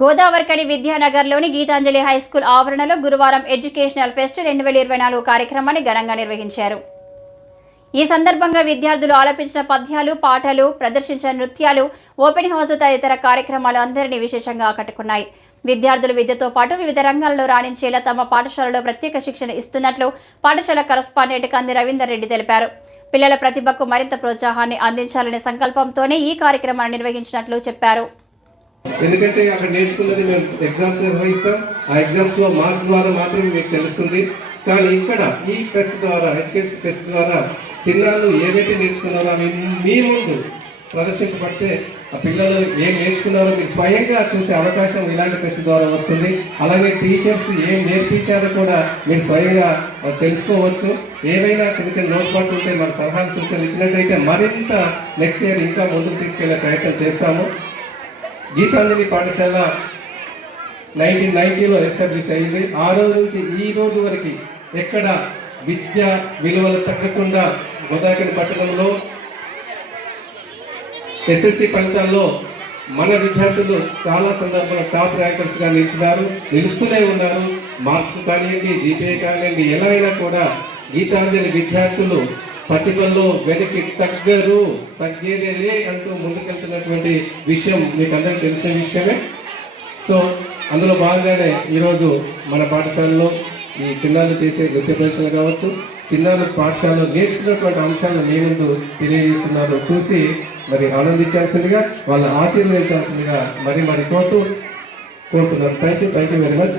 గోదావరికని విద్యానగర్లోని Gitanjali high school ఆవరణలో గురువారం ఎడ్యుకేషనల్ ఫెస్ట్ రెండు వేల ఇరవై నాలుగు కార్యక్రమాన్ని ఘనంగా నిర్వహించారు. ఈ సందర్భంగా విద్యార్థులు ఆలపించిన పద్యాలు పాటలు ప్రదర్శించిన నృత్యాలు ఓపెన్ హౌస్ తదితర కార్యక్రమాలు అందరినీ విశేషంగా ఆకట్టుకున్నాయి. విద్యార్థులు విద్యతో పాటు వివిధ రంగాల్లో రాణించేలా తమ పాఠశాలలో ప్రత్యేక శిక్షణ ఇస్తున్నట్లు పాఠశాల కరస్పాండెంట్ కంది రవీందర్ రెడ్డి తెలిపారు. పిల్లల ప్రతిభకు మరింత ప్రోత్సాహాన్ని అందించాలనే సంకల్పంతోనే ఈ కార్యక్రమాన్ని నిర్వహించినట్లు చెప్పారు. ఎందుకంటే అక్కడ నేర్చుకున్నది మేము ఎగ్జామ్స్ నిర్వహిస్తాం. ఆ ఎగ్జామ్స్లో మార్క్స్ ద్వారా మాత్రమే మీకు తెలుస్తుంది. కానీ ఇక్కడ ఈ ఫెస్ట్ ద్వారా ఎడ్యుకేషన్ ఫెస్ట్ ద్వారా చిన్నారులు ఏవైతే నేర్చుకున్నారో అవి మీ ముందు ప్రదర్శించబడితే ఆ పిల్లలు ఏం నేర్చుకున్నారో మీరు స్వయంగా చూసే అవకాశం ఇలాంటి ఫెస్ట్ ద్వారా వస్తుంది. అలాగే టీచర్స్ ఏం నేర్పించారో కూడా మీరు స్వయంగా తెలుసుకోవచ్చు. ఏవైనా చిన్న చిన్న లోటుపాట్లు ఉంటే మన సలహాలు సూచనలు ఇచ్చినట్టయితే మరింత నెక్స్ట్ ఇయర్ ఇంకా ముందుకు తీసుకెళ్ళే ప్రయత్నం చేస్తాము. గీతాంజలి పాఠశాల నైన్టీన్ నైన్టీలో ఎస్టాబ్లిష్ అయింది. ఆ రోజు నుంచి ఈ రోజు వరకు ఎక్కడ విద్య విలువలు తగ్గకుండా గోదావరి పట్టణంలో ఎస్ఎస్సి ఫలితాల్లో మన విద్యార్థులు చాలా సందర్భంగా టాప్ ర్యాంకర్స్గా నిలిచినారు నిలుస్తూనే ఉన్నారు. మార్క్స్ కానివ్వండి జీపీఏ కానివ్వండి ఎలా అయినా కూడా గీతాంజలి విద్యార్థులు ప్రతిభల్లో వెనక్కి తగ్గరు తగ్గేదే అంటూ ముందుకెళ్తున్నటువంటి విషయం మీకు అందరికీ తెలిసిన విషయమే. సో అందులో భాగంగానే ఈరోజు మన పాఠశాలలో ఈ చిన్నారులు చేసే నృత్య ప్రదర్శన కావచ్చు చిన్నారులు పాఠశాలలో నేర్చుకున్నటువంటి అంశాలను మీ ముందు తెలియజేస్తున్నారు. చూసి మరి ఆనందించాల్సిందిగా వాళ్ళ ఆశీర్వదించాల్సిందిగా మరి మరి కోరుతూ కోరుతున్నాను. Thank you thank you very much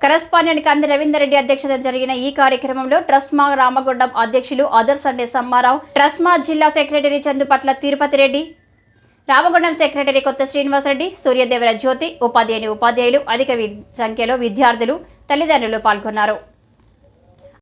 correspondent Kandi Ravinder Reddy అధ్యక్షత జరిగిన ఈ కార్యక్రమంలో ట్రస్మా రామగుండం అధ్యక్షులు అదర్ సండే సమ్మారావు ట్రస్మా జిల్లా సెక్రటరీ చందుపట్ల తిరుపతి రెడ్డి రామగుండం సెక్రటరీ కొత్త శ్రీనివాసరెడ్డి సూర్యదేవర జ్యోతి ఉపాధ్యాయుని ఉపాధ్యాయులు అధిక సంఖ్యలో విద్యార్థులు తల్లిదండ్రులు పాల్గొన్నారు.